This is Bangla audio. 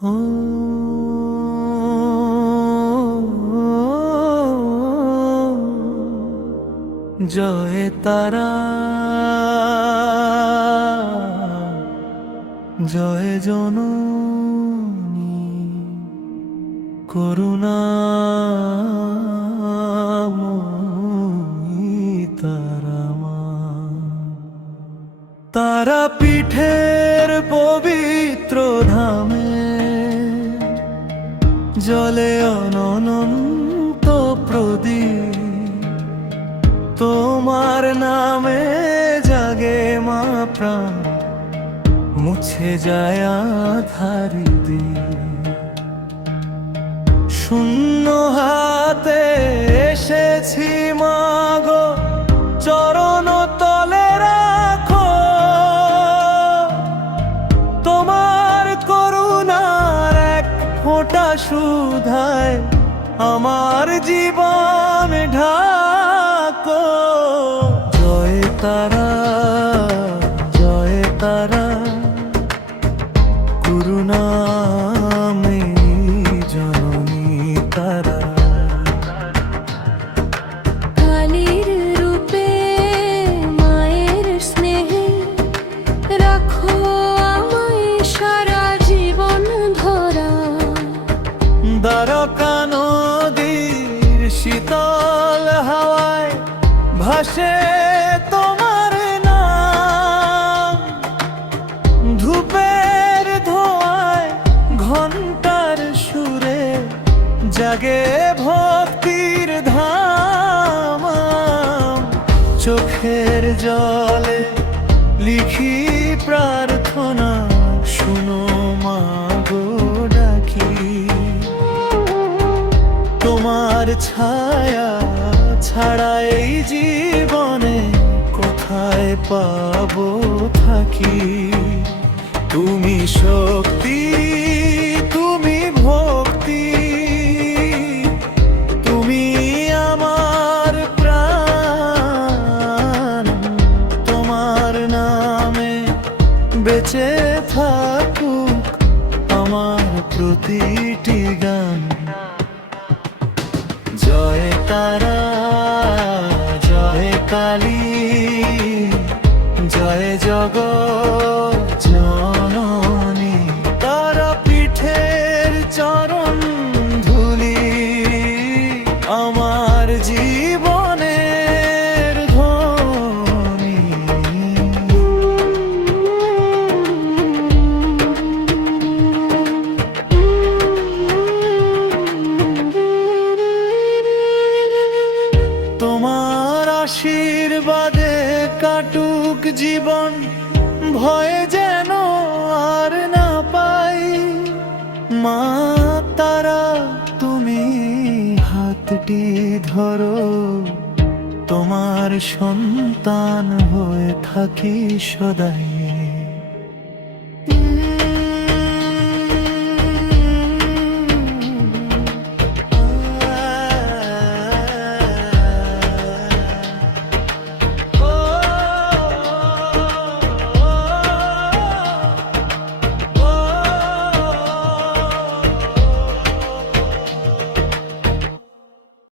ও জয় তারা, জয় জননী, করুণাময়ী তারা মা। তারা পীঠের পবিত্র ধামে জলে অনন্ত প্রদীপ, তোমার নামে জাগে মা প্রাণ, মুছে যায় আঁধারি দিন। শূন্য হাতে এসেছি মাগো, চরণ তলে রাখো তোমার করুণার এক ফোঁটা সুধায় আমার জীবন ঢাকো। জয় তারা, জয় তারা, করুণাময়ী জননী তারা। কালীর রূপে মায়ের স্নেহে রাখো আমায় সারা জীবন ধরা। দ্বারকা নদীর শীতল হাওয়ায় ভাসে তোমার নাম, ধূপের ধোঁয়ায় ঘণ্টার সুরে জাগে ভক্তির ধাম। চোখের জলে লিখি প্রার্থনা, শুনো মাগো ডাকি। তোমার ছায়া ছাড়া এই জীবনে কোথায় পাবো থাকি। তুমি শক্তি, তুমি ভক্তি, তুমি আমার প্রাণ। তোমার নামে বেঁচে থাকুক আমার প্রতিটি গান। জয় তারা, জয় কালী, জয় জগৎ জননী। তারা পীঠের চরণ ধুলি আমার জীবনের ধ্বনি। তোমার আশীর্বাদে কাটুক জীবন, ভয়ে যেন আর না পাই। মা তারা তুমি হাতটি ধরো, তোমার সন্তান হয়ে থাকি সদাই।